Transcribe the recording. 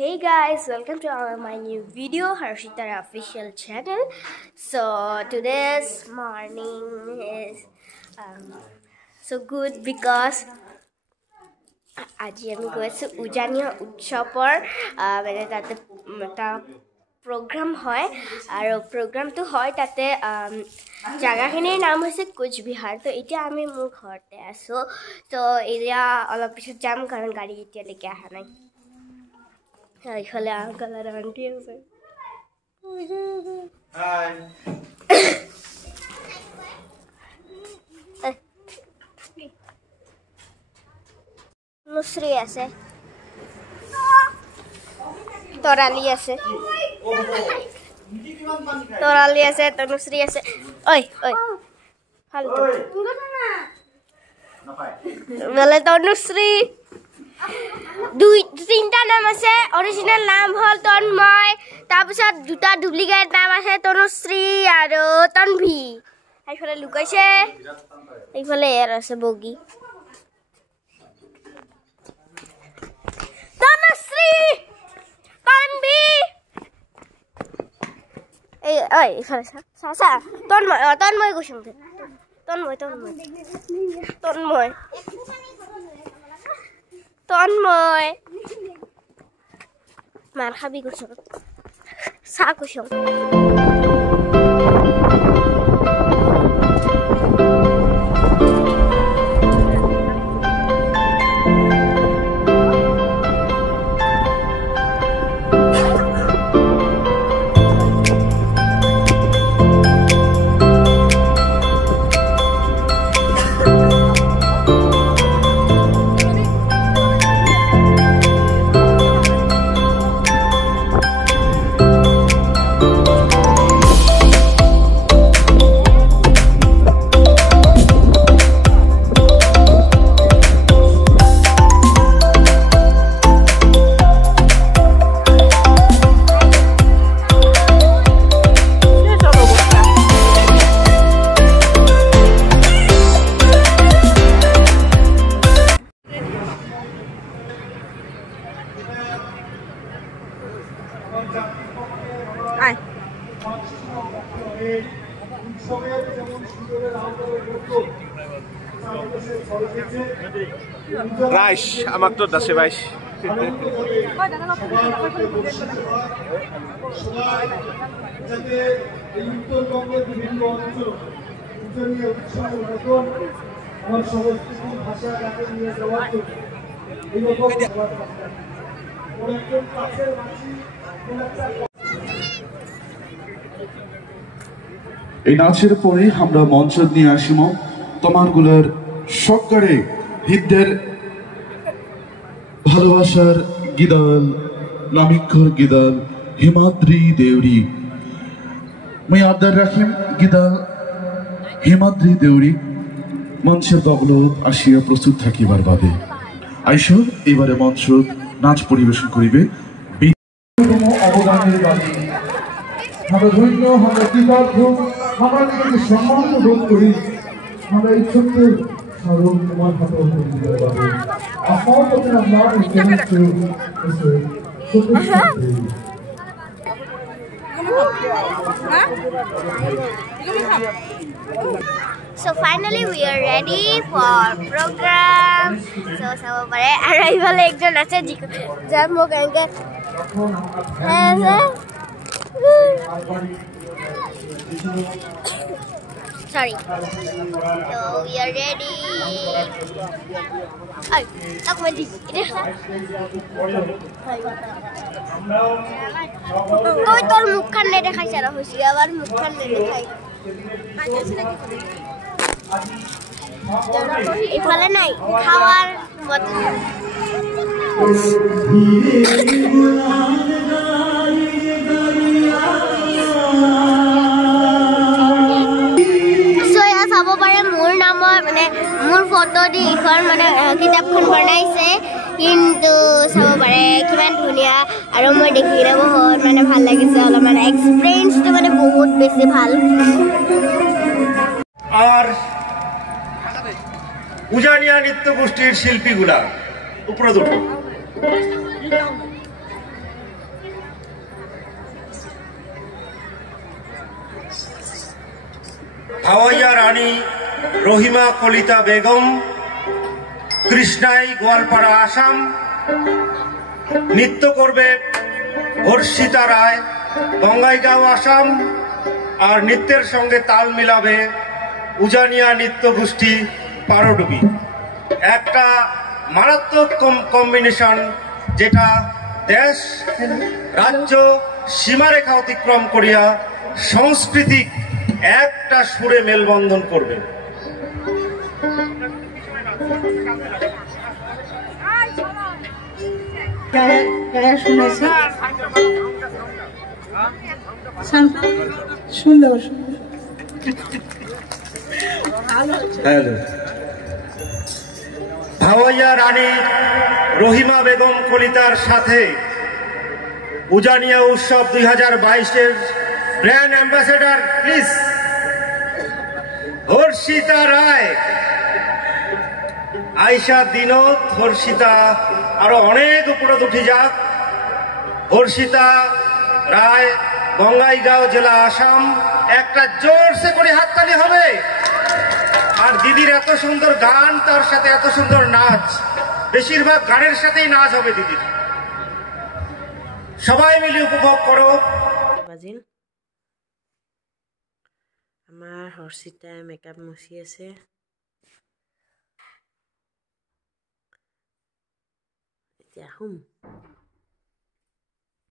Hey guys, welcome to my new video, Harshita official channel. So today's morning is so good because আজি আমি গৈছো উজানিয়া উৎসৱৰ মানে তাতে এটা program হয় আৰু programটো হয় তাতে জাগাখিনিৰ নাম হৈছে কোচবিহাৰ তো এতিয়া আমি মোৰ ঘৰতে আছো তো এতিয়া অলপ পিছত যাম কাৰণ গাড়ী এতিয়ালৈকে আহা নাই এইফালে আঙ্কল আৰু আন্টি আছে হাই নুসরি আছে তরালি আছে তনুশ্রী আছে ওই ওই ফালতু বলে তনুশ্রী দুই তিনটা নাম আছে অরিজিনাল নাম হল তন্ময় তাৰপিছত দুটা ডুপ্লিকেট নাম আছে তনুশ্রী আৰু তনভি এইফালে লুকাইছে এইফালে এর আছে বগি তনুশ্রী তনভি এই ওই এইফালে সাসা তন্ময় কৈছো তন্ময় মার খাবি কৈছো চা কৈছো রাইস আমার তো দাসে বাইশ উত্তরবঙ্গের বিভিন্ন অঞ্চল উজ্জ্বনীয় উৎসব মতন আমার সংস্কৃতি ভাষা যাতে নিয়ে যাওয়ার জন্য এইরকম অনেকজন কাছের মাঝি এই নাচের পরে আমরা মঞ্চ নিয়ে আসিম তোমারগুলোর সকলে হিতদের ভালোবাসার গিদাল নামিক্ষর গিদাল হিমাদ্রি দেউরি মুই আবদার রাখিম গিদাল হিমাদ্রি দেউরি মঞ্চের বগলত আসিয়া প্রস্তুত থাকিবার বাদে আইসো এবারে মঞ্চ নাচ পরিবেশন করিবে অবদানের বাদে আমরা ধন্য আমরা কৃতজ্ঞ আমরা নিজেকে সম্মানিত বোধ করি আমরা এই ছোট্ট সারণ তোমার হাতে দিতে পারবো আমার পক্ষে আমরা So finally we are ready for program. So sabare arrival ekjon ache jam mo gange sorry. So we are ready. Ay, tak mandi. Kau tol mukhan ne dekhai chara hoisi abar mukhan ne dekhai. ইফালে নাই খাওয়ার মতো চাব পাৰে মোৰ নামৰ মানে মোৰ ফটো দি ইখন মানে কিতাপখন বনাইছে কিন্তু চাব পাৰে কিমান ধুনীয়া আৰু মই দেখি কিনে বহুত মানে ভাল লাগিছে অলপ মানে এক্সপিৰিয়েঞ্চটো মানে বহুত বেছি ভাল আর উজানিয়া নৃত্য গোষ্ঠীর শিল্পীগুলা উপরে উঠো ভাওয়াইয়া রানী রহিমা কলিতা বেগম, কৃষ্ণাই, গোয়ালপাড়া, আসাম। নৃত্য করবে হর্ষিতা রায়, বঙ্গাইগাঁও, আসাম। আর নৃত্যের সঙ্গে তাল মিলাবে উজানিয়া নৃত্য গোষ্ঠী, পারডুবি। একটা মারাত্মক কম্বিনেশন, যেটা দেশ রাজ্য সীমারেখা অতিক্রম করিয়া সাংস্কৃতিক একটা সুরে মেলবন্ধন করবে। সুন্দর ভাওয়াইয়া রানী রহিমা বেগম কলিতার সাথে উজানিয়া উৎসব 2022-এর ব্র্যান্ড অ্যাম্বাসেডর প্লিজ হর্ষিতা রায়, আয়শা দিনত, হর্ষিতা আরো অনেক উপরে উঠে যাক। হর্ষিতা রায়, বঙ্গাইগাঁও জেলা, আসাম। একটা জোরসে করে হাততালি হবে। আর দিদির এত সুন্দর গান, তার সাথে এত সুন্দর নাচ, বেশিরভাগ গানের সাথেই নাচ হবে দিদির। সবাই মিলে উপভোগ করো। বাজিল আমাৰ হৰ্ষিতাই মেকআপ মুচি আছে। এতিয়া আহোম